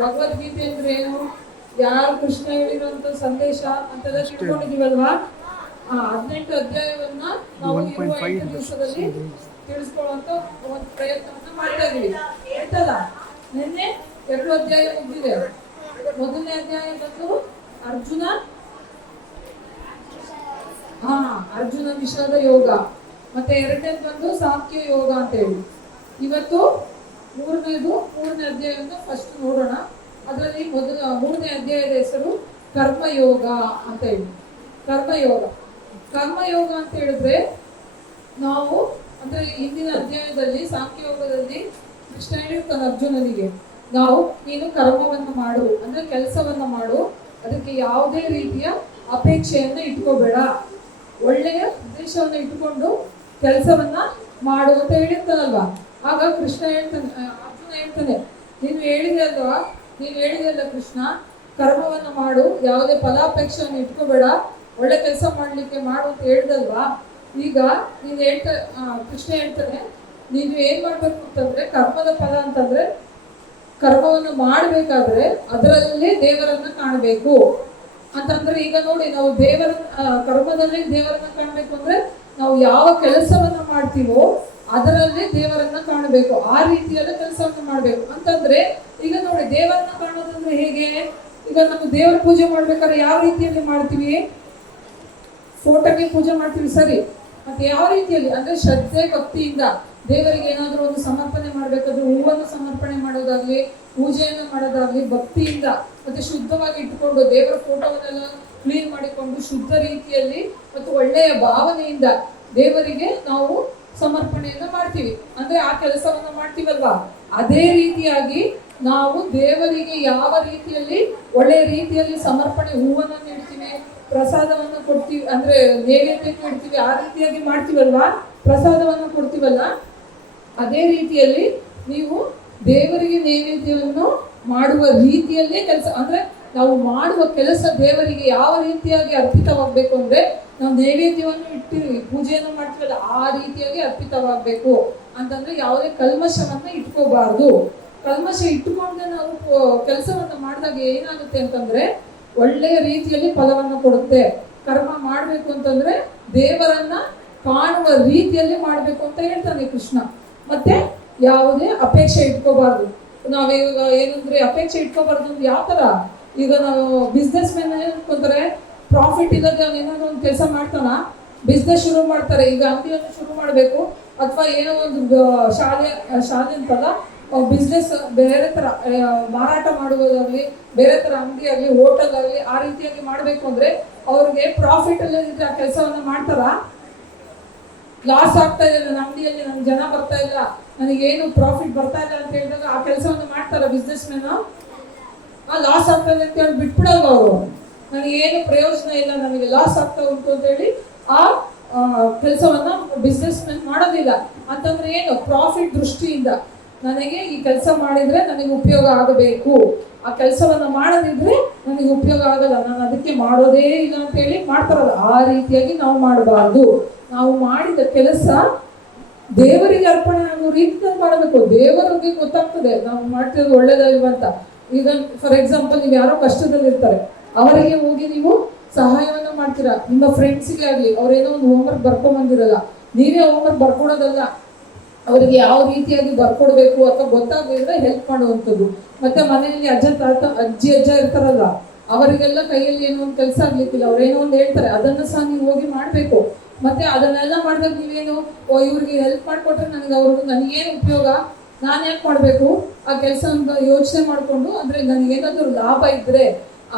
ಭಗವದ್ಗೀತೆ ಅಂದ್ರೆ ಏನು, ಯಾರು ಕೃಷ್ಣ ಹೇಳಿರುವಂತ ಸಂದೇಶ ಅಂತೆಲ್ಲ ತಿಳ್ಕೊಂಡಿದೀವಲ್ವಾ. 18 ಅಧ್ಯಾಯವನ್ನ ನಾವು ಇರುವ 8 ದಿವಸದಲ್ಲಿ ತಿಳಿಸ್ಕೊಳ್ಳುವಂತ ಒಂದು ಪ್ರಯತ್ನವನ್ನ ಮಾಡ್ತಾ ಇದೀವಿ ಆಯ್ತಲ್ಲ. ನಿನ್ನೆ 2 ಅಧ್ಯಾಯ ಮುಗಿದಿದೆ. ಮೊದಲನೇ ಅಧ್ಯಾಯ ಬಂದು ಅರ್ಜುನ ಅರ್ಜುನ ವಿಷಾದ ಯೋಗ, ಮತ್ತೆ ಎರಡನೇದು ಬಂದು ಸಾಂಖ್ಯ ಯೋಗ ಅಂತ ಹೇಳಿ. ಇವತ್ತು ಮೂರನೇ ಅಧ್ಯಾಯವನ್ನು ಫಸ್ಟ್ ನೋಡೋಣ. ಅದರಲ್ಲಿ ಮೂರನೇ ಅಧ್ಯಾಯದ ಹೆಸರು ಕರ್ಮಯೋಗ ಅಂತ ಹೇಳಿ. ಕರ್ಮಯೋಗ ಅಂತ ಹೇಳಿದ್ರೆ ನಾವು ಅಂದ್ರೆ ಹಿಂದಿನ ಅಧ್ಯಾಯದಲ್ಲಿ ಸಾಂಖ್ಯ ಯೋಗದಲ್ಲಿ ಕೃಷ್ಣ ಹೇಳಿರ್ತಾನೆ ಅರ್ಜುನನಿಗೆ, ನೀನು ಕರ್ಮವನ್ನು ಮಾಡು ಅಂದ್ರೆ ಕೆಲಸವನ್ನ ಮಾಡು, ಅದಕ್ಕೆ ಯಾವುದೇ ರೀತಿಯ ಅಪೇಕ್ಷೆಯನ್ನ ಇಟ್ಕೋಬೇಡ, ಒಳ್ಳೆಯ ಉದ್ದೇಶವನ್ನ ಇಟ್ಟುಕೊಂಡು ಕೆಲಸವನ್ನ ಮಾಡು ಅಂತ ಹೇಳಿರ್ತಾನಲ್ವಾ. ಆಗ ಕೃಷ್ಣ ಅರ್ಜುನ ಹೇಳ್ತಾನೆ, ನೀನು ಹೇಳಿದೆ ಕೃಷ್ಣ, ಕರ್ಮವನ್ನ ಮಾಡು, ಯಾವುದೇ ಫಲಾಪೇಕ್ಷೆಯನ್ನು ಇಟ್ಕೋಬೇಡ, ಒಳ್ಳೆ ಕೆಲಸ ಮಾಡ್ಲಿಕ್ಕೆ ಮಾಡು ಅಂತ ಹೇಳ್ದಲ್ವಾ. ಈಗ ಕೃಷ್ಣ ಹೇಳ್ತಾನೆ, ನೀನು ಏನ್ ಮಾಡ್ಬೇಕು ಅಂತಂದ್ರೆ ಕರ್ಮದ ಫಲ ಅಂತಂದ್ರೆ ಕರ್ಮವನ್ನು ಮಾಡಬೇಕಾದ್ರೆ ಅದರಲ್ಲೇ ದೇವರನ್ನ ಕಾಣಬೇಕು ಅಂತಂದ್ರೆ. ಈಗ ನೋಡಿ, ನಾವು ಕರ್ಮದಲ್ಲಿ ದೇವರನ್ನ ಕಾಣಬೇಕು ಅಂದ್ರೆ ನಾವು ಯಾವ ಕೆಲಸವನ್ನ ಮಾಡ್ತೀವೋ ಅದರಲ್ಲೇ ದೇವರನ್ನ ಕಾಣಬೇಕು, ಆ ರೀತಿಯಲ್ಲ ಕೆಲಸವನ್ನ ಮಾಡ್ಬೇಕು ಅಂತಂದ್ರೆ. ಈಗ ನೋಡಿ, ದೇವರನ್ನ ಕಾಣೋದಂದ್ರೆ ಹೇಗೆ? ಈಗ ನಾವು ದೇವರ ಪೂಜೆ ಮಾಡ್ಬೇಕಾದ್ರೆ ಯಾವ ರೀತಿಯಲ್ಲಿ ಮಾಡ್ತೀವಿ? ಫೋಟೋಗೆ ಪೂಜೆ ಮಾಡ್ತೀವಿ, ಸರಿ. ಮತ್ತೆ ಯಾವ ರೀತಿಯಲ್ಲಿ ಅಂದ್ರೆ ಶ್ರದ್ಧೆ ಭಕ್ತಿಯಿಂದ ದೇವರಿಗೆ ಏನಾದ್ರೂ ಒಂದು ಸಮರ್ಪಣೆ ಮಾಡ್ಬೇಕಾದ್ರೆ ಹೂವನ್ನು ಸಮರ್ಪಣೆ ಮಾಡೋದಾಗ್ಲಿ, ಪೂಜೆಯನ್ನು ಮಾಡೋದಾಗ್ಲಿ ಭಕ್ತಿಯಿಂದ ಮತ್ತೆ ಶುದ್ಧವಾಗಿ ಇಟ್ಟುಕೊಂಡು ದೇವರ ಫೋಟೋವನ್ನೆಲ್ಲ ಕ್ಲೀನ್ ಮಾಡಿಕೊಂಡು ಶುದ್ಧ ರೀತಿಯಲ್ಲಿ ಮತ್ತು ಒಳ್ಳೆಯ ಭಾವನೆಯಿಂದ ದೇವರಿಗೆ ನಾವು ಸಮರ್ಪಣೆಯನ್ನ ಮಾಡ್ತೀವಿ, ಅಂದ್ರೆ ಆ ಕೆಲಸವನ್ನ ಮಾಡ್ತೀವಲ್ವಾ. ಅದೇ ರೀತಿಯಾಗಿ ನಾವು ದೇವರಿಗೆ ಯಾವ ರೀತಿಯಲ್ಲಿ ಒಳ್ಳೆಯ ರೀತಿಯಲ್ಲಿ ಸಮರ್ಪಣೆ ಹೂವನ್ನ ನೀಡ್ತೀವಿ, ಪ್ರಸಾದವನ್ನು ಕೊಡ್ತೀವಿ ಅಂದ್ರೆ ನೈವೇದ್ಯಕ್ಕೆ ಇಡ್ತೀವಿ, ಆ ರೀತಿಯಾಗಿ ಮಾಡ್ತೀವಲ್ವಾ, ಪ್ರಸಾದವನ್ನು ಕೊಡ್ತೀವಲ್ಲ, ಅದೇ ರೀತಿಯಲ್ಲಿ ನೀವು ದೇವರಿಗೆ ನೈವೇದ್ಯವನ್ನು ಮಾಡುವ ರೀತಿಯಲ್ಲೇ ಕೆಲಸ ಅಂದ್ರೆ ನಾವು ಮಾಡುವ ಕೆಲಸ ದೇವರಿಗೆ ಯಾವ ರೀತಿಯಾಗಿ ಅರ್ಪಿತವಾಗಬೇಕು ಅಂದ್ರೆ ನಾವು ನೈವೇದ್ಯವನ್ನು ಇಟ್ಟಿರ್ವಿ, ಪೂಜೆಯನ್ನು ಮಾಡ್ತೀವಲ್ಲ, ಆ ರೀತಿಯಾಗಿ ಅರ್ಪಿತವಾಗಬೇಕು ಅಂತಂದ್ರೆ ಯಾವುದೇ ಕಲ್ಮಶವನ್ನ ಇಟ್ಕೋಬಾರ್ದು. ಕಲ್ಮಶ ಇಟ್ಟುಕೊಂಡ್ರೆ ನಾವು ಕೆಲಸವನ್ನ ಮಾಡಿದಾಗ ಏನಾಗುತ್ತೆ ಅಂತಂದ್ರೆ ಒಳ್ಳೆಯ ರೀತಿಯಲ್ಲಿ ಫಲವನ್ನು ಕೊಡುತ್ತೆ. ಕರ್ಮ ಮಾಡ್ಬೇಕು ಅಂತಂದ್ರೆ ದೇವರನ್ನ ಕಾಣುವ ರೀತಿಯಲ್ಲಿ ಮಾಡ್ಬೇಕು ಅಂತ ಹೇಳ್ತಾನೆ ಕೃಷ್ಣ. ಮತ್ತೆ ಯಾವುದೇ ಅಪೇಕ್ಷೆ ಇಟ್ಕೋಬಾರ್ದು. ನಾವೀಗ ಏನಂದ್ರೆ ಅಪೇಕ್ಷೆ ಇಟ್ಕೋಬಾರ್ದು ಅಂದ್ರೆ ಯಾವ ತರ? ಈಗ ನಾವು ಬಿಸ್ನೆಸ್ ಮ್ಯಾನ್ ಅನ್ಕೊಂತಾರೆ, ಪ್ರಾಫಿಟ್ ಇಲ್ಲದೆ ಏನಾದ್ರು ಒಂದು ಕೆಲಸ ಮಾಡ್ತಾನ, ಬಿಸ್ನೆಸ್ ಶುರು ಮಾಡ್ತಾರೆ. ಈಗ ಅಂಗಡಿಯನ್ನು ಶುರು ಮಾಡಬೇಕು ಅಥವಾ ಏನೋ ಒಂದು ಶಾಲೆ ಅಂತಲ್ಲ, ಬಿಸ್ನೆಸ್ ಬೇರೆ ತರ ಮಾರಾಟ ಮಾಡುವುದಾಗ್ಲಿ, ಬೇರೆ ತರ ಅಂಗಡಿ ಆಗಲಿ, ಹೋಟೆಲ್ ಆಗಲಿ, ಆ ರೀತಿಯಾಗಿ ಮಾಡ್ಬೇಕು ಅಂದ್ರೆ ಅವ್ರಿಗೆ ಪ್ರಾಫಿಟ್ ಅಲ್ಲಿದ್ರೆ ಆ ಕೆಲಸವನ್ನ ಮಾಡ್ತಾರ? ಲಾಸ್ ಆಗ್ತಾ ಇದೆ, ನನ್ನ ಅಂಗಡಿಯಲ್ಲಿ ನನ್ ಜನ ಬರ್ತಾ ಇಲ್ಲ, ನನಗೇನು ಪ್ರಾಫಿಟ್ ಬರ್ತಾ ಇಲ್ಲ ಅಂತ ಹೇಳಿದಾಗ ಆ ಕೆಲಸವನ್ನು ಮಾಡ್ತಾರ ಬಿಸ್ನೆಸ್ ಮ್ಯಾನ್? ಲಾಸ್ ಆಗ್ತಾ ಇದೆ ಅಂತ ಹೇಳಿ ಬಿಟ್ಬಿಡಲ್ವ ಅವರು, ನನಗೇನು ಪ್ರಯೋಜನ ಇಲ್ಲ, ನನಗೆ ಲಾಸ್ ಆಗ್ತಾ ಉಂಟು ಅಂತ ಹೇಳಿ ಆ ಕೆಲಸವನ್ನ ಬಿಸ್ನೆಸ್ ಮ್ಯಾನ್ ಮಾಡೋದಿಲ್ಲ. ಅಂತಂದ್ರೆ ಏನು? ಪ್ರಾಫಿಟ್ ದೃಷ್ಟಿಯಿಂದ ನನಗೆ ಈ ಕೆಲಸ ಮಾಡಿದ್ರೆ ನನಗೆ ಉಪಯೋಗ ಆಗಬೇಕು, ಆ ಕೆಲಸವನ್ನ ಮಾಡದಿದ್ರೆ ನನಗೆ ಉಪಯೋಗ ಆಗಲ್ಲ, ನಾನು ಅದಕ್ಕೆ ಮಾಡೋದೇ ಇಲ್ಲ ಅಂತ ಹೇಳಿ ಮಾಡ್ತಾರಲ್ಲ, ಆ ರೀತಿಯಾಗಿ ನಾವು ಮಾಡಬಾರ್ದು. ನಾವು ಮಾಡಿದ ಕೆಲಸ ದೇವರಿಗೆ ಅರ್ಪಣೆ ಆಗೋ ರೀತಿಯಲ್ಲಿ ಮಾಡಬೇಕು. ದೇವರಿಗೆ ಗೊತ್ತಾಗ್ತದೆ ನಾವು ಮಾಡ್ತಿರೋದು ಒಳ್ಳೇದಲ್ವಂತ. ಈಗ ಫಾರ್ ಎಕ್ಸಾಂಪಲ್, ನೀವು ಯಾರೋ ಕಷ್ಟದಲ್ಲಿರ್ತಾರೆ, ಅವರಿಗೆ ಹೋಗಿ ನೀವು ಸಹಾಯವನ್ನ ಮಾಡ್ತೀರಾ. ನಿಮ್ಮ ಫ್ರೆಂಡ್ಸಿಗೆ ಆಗ್ಲಿ, ಅವ್ರೇನೋ ಒಂದು ಹೋಮ್ವರ್ಕ್ ಬರ್ಕೊಂಬಂದಿರಲ್ಲ, ನೀವೇ ಹೋಮ್ವರ್ಕ್ ಬರ್ಕೊಡೋದಲ್ಲ, ಅವರಿಗೆ ಯಾವ ರೀತಿಯಾಗಿ ಬರ್ಕೊಡ್ಬೇಕು ಅಥವಾ ಗೊತ್ತಾಗಲಿದ್ರೆ ಹೆಲ್ಪ್ ಮಾಡುವಂಥದ್ದು. ಮತ್ತೆ ಮನೆಯಲ್ಲಿ ಅಜ್ಜಿ ಅಜ್ಜ ಇರ್ತಾರಲ್ಲ, ಅವರಿಗೆಲ್ಲ ಕೈಯಲ್ಲಿ ಏನೋ ಒಂದು ಕೆಲಸ ಆಗ್ಲಿಕ್ಕಿಲ್ಲ, ಅವ್ರೇನೋ ಒಂದು ಹೇಳ್ತಾರೆ, ಅದನ್ನು ಸಹ ನೀವು ಹೋಗಿ ಮಾಡಬೇಕು. ಮತ್ತೆ ಅದನ್ನೆಲ್ಲ ಮಾಡಿದಾಗ ನೀವೇನು ಇವ್ರಿಗೆ ಹೆಲ್ಪ್ ಮಾಡಿಕೊಟ್ರೆ ನನಗೇನು ಉಪಯೋಗ, ನಾನು ಯಾಕೆ ಮಾಡಬೇಕು ಆ ಕೆಲಸ ಅಂತ ಯೋಚನೆ ಮಾಡಿಕೊಂಡು, ಅಂದ್ರೆ ನನಗೇನಾದ್ರೂ ಲಾಭ ಇದ್ರೆ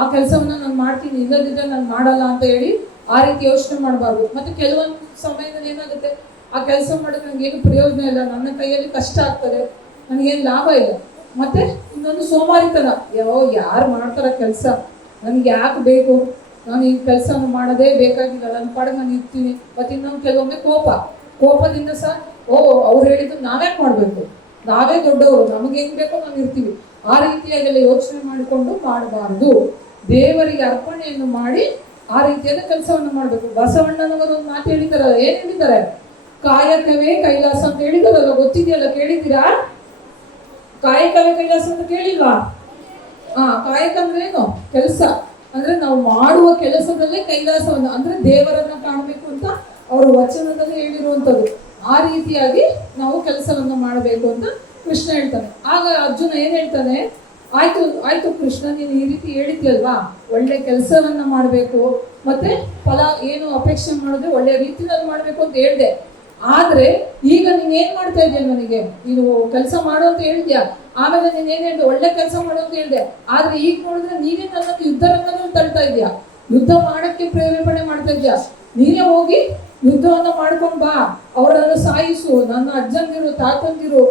ಆ ಕೆಲಸವನ್ನ ನಾನು ಮಾಡ್ತೀನಿ, ಇಲ್ಲದಿದ್ರೆ ನಾನು ಮಾಡಲ್ಲ ಅಂತ ಹೇಳಿ ಆ ರೀತಿ ಯೋಚನೆ ಮಾಡಬಾರ್ದು. ಮತ್ತೆ ಕೆಲವೊಂದು ಸಮಯದಲ್ಲಿ ಏನಾಗುತ್ತೆ, ಆ ಕೆಲಸ ಮಾಡಿದ್ರೆ ನನಗೇನು ಪ್ರಯೋಜನ ಇಲ್ಲ, ನನ್ನ ಕೈಯಲ್ಲಿ ಕಷ್ಟ ಆಗ್ತದೆ, ನನಗೇನು ಲಾಭ ಇಲ್ಲ. ಮತ್ತೆ ಇನ್ನೊಂದು ಸೋಮಾರಿತನ, ಯಾರು ಮಾಡ್ತಾರ ಕೆಲಸ, ನನಗೆ ಯಾಕೆ ಬೇಕು, ನಾನು ಈ ಕೆಲಸವನ್ನು ಮಾಡೋದೇ ಬೇಕಾಗಿಲ್ಲ, ನನ್ನ ಪಾಡಿಗೆ ನಾನು ಇರ್ತೀನಿ. ಮತ್ತೆ ಇನ್ನೊಂದು ಕೆಲವೊಮ್ಮೆ ಕೋಪದಿಂದ ಸಹ ಅವ್ರು ಹೇಳಿದ್ದು ನಾವ್ಯಾಕೆ ಮಾಡಬೇಕು, ನಾವೇ ದೊಡ್ಡವರು, ನಮಗೆ ಹೆಂಗ್ ಬೇಕೋ ನಾವು ಇರ್ತೀವಿ, ಆ ರೀತಿಯಾಗೆಲ್ಲ ಯೋಚನೆ ಮಾಡಿಕೊಂಡು ಮಾಡಬಾರ್ದು. ದೇವರಿಗೆ ಅರ್ಪಣೆಯನ್ನು ಮಾಡಿ ಆ ರೀತಿಯಾದ ಕೆಲಸವನ್ನು ಮಾಡಬೇಕು. ಬಸವಣ್ಣನವರು ಒಂದು ಮಾತು ಹೇಳಿದಾರಲ್ಲ, ಏನ್ ಹೇಳಿದ್ದಾರೆ? ಕಾಯಕವೇ ಕೈಲಾಸ ಅಂತ ಹೇಳಿದಾರಲ್ಲ, ಗೊತ್ತಿದೆಯಲ್ಲ, ಕೇಳಿದ್ದೀರಾ? ಕಾಯಕವೇ ಕೈಲಾಸ ಅಂತ ಕೇಳಿಲ್ವಾ? ಕಾಯಕ ಅಂದ್ರೆ ಏನು? ಕೆಲಸ. ಅಂದ್ರೆ ನಾವು ಮಾಡುವ ಕೆಲಸದಲ್ಲೇ ಕೈಲಾಸವನ್ನು ಅಂದ್ರೆ ದೇವರನ್ನ ಕಾಣಬೇಕು ಅಂತ ಅವರು ವಚನದಲ್ಲಿ ಹೇಳಿರುವಂಥದ್ದು. ಆ ರೀತಿಯಾಗಿ ನಾವು ಕೆಲಸವನ್ನು ಮಾಡಬೇಕು ಅಂತ ಕೃಷ್ಣ ಹೇಳ್ತಾನೆ. ಆಗ ಅರ್ಜುನ ಏನ್ ಹೇಳ್ತಾನೆ, ಆಯ್ತು ಆಯ್ತು ಕೃಷ್ಣ, ನೀನು ಈ ರೀತಿ ಹೇಳಿದ್ಯಲ್ವಾ, ಒಳ್ಳೆ ಕೆಲಸವನ್ನ ಮಾಡಬೇಕು, ಮತ್ತೆ ಫಲ ಏನು ಅಪೇಕ್ಷೆ ಮಾಡಿದ್ರೆ ಒಳ್ಳೆ ರೀತಿಯಲ್ಲಿ ಮಾಡಬೇಕು ಅಂತ ಹೇಳ್ದೆ. ಆದ್ರೆ ಈಗ ನೀನ್ ಏನ್ ಮಾಡ್ತಾ ಇದೆಯಾ, ನನಗೆ ನೀನು ಕೆಲಸ ಮಾಡು ಅಂತ ಹೇಳಿದ್ಯಾ, ಆಮೇಲೆ ನೀನ್ ಏನ್ ಹೇಳ್ದೆ, ಒಳ್ಳೆ ಕೆಲಸ ಮಾಡು ಅಂತ ಹೇಳ್ದೆ. ಆದ್ರೆ ಈಗ ನೋಡಿದ್ರೆ ನೀನೇ ನನ್ನನ್ನು ಯುದ್ಧ ರಂಗದಲ್ಲಿ ತಳ್ತಾ ಇದ್ಯಾ, ಯುದ್ಧ ಮಾಡಕ್ಕೆ ಪ್ರೇರೇಪಣೆ ಮಾಡ್ತಾ ಇದ್ಯಾ. ನೀನೇ ಹೋಗಿ ಯುದ್ಧವನ್ನ ಮಾಡ್ಕೊಂಡ್ ಬಾ, ಅವರನ್ನು ಸಾಯಿಸು, ನನ್ನ ಅಜ್ಜಂದಿರು, ತಾತಂದಿರು,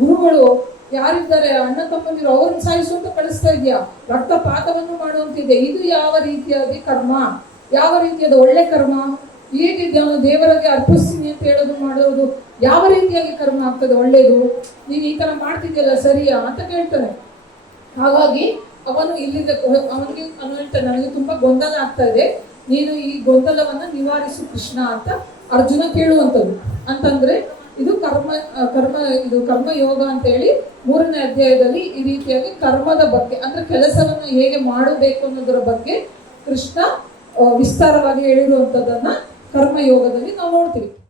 ಗುರುಗಳು ಯಾರಿದ್ದಾರೆ, ಅಣ್ಣ ತಮ್ಮಂದಿರು, ಅವ್ರನ್ನ ಸಾಯಿಸು ಅಂತ ಕಳಿಸ್ತಾ ಇದ್ಯಾ, ರಕ್ತಪಾತವನ್ನು ಮಾಡುವಂತಿದೆ. ಇದು ಯಾವ ರೀತಿಯಾಗಿ ಕರ್ಮ, ಯಾವ ರೀತಿಯಾದ ಒಳ್ಳೆ ಕರ್ಮ? ಹೇಗಿದ್ದೆ ಅವನು ದೇವರಿಗೆ ಅರ್ಪಿಸ್ತೀನಿ ಅಂತ ಹೇಳೋದು ಮಾಡೋದು ಯಾವ ರೀತಿಯಾಗಿ ಕರ್ಮ ಆಗ್ತದೆ ಒಳ್ಳೇದು? ನೀನು ಈ ತರ ಮಾಡ್ತಿದ್ಯಲ್ಲ ಸರಿಯಾ ಅಂತ ಕೇಳ್ತಾನೆ. ಹಾಗಾಗಿ ಅವನು ಇಲ್ಲಿಂದ ಅವನಿಗೆ ಹೇಳ್ತಾನೆ, ನನಗೆ ತುಂಬಾ ಗೊಂದಲ ಆಗ್ತಾ ಇದೆ, ನೀನು ಈ ಗೊಂದಲವನ್ನ ನಿವಾರಿಸು ಕೃಷ್ಣ ಅಂತ ಅರ್ಜುನ ಕೇಳುವಂಥದ್ದು. ಅಂತಂದ್ರೆ ಇದು ಕರ್ಮಯೋಗ ಅಂತ ಹೇಳಿ 3ನೇ ಅಧ್ಯಾಯದಲ್ಲಿ ಈ ರೀತಿಯಾಗಿ ಕರ್ಮದ ಬಗ್ಗೆ ಅಂದ್ರೆ ಕೆಲಸವನ್ನ ಹೇಗೆ ಮಾಡಬೇಕು ಅನ್ನೋದರ ಬಗ್ಗೆ ಕೃಷ್ಣ ವಿಸ್ತಾರವಾಗಿ ಹೇಳಿರುವಂಥದ್ದನ್ನ ಕರ್ಮಯೋಗದಲ್ಲಿ ನಾವು ನೋಡ್ತೀವಿ.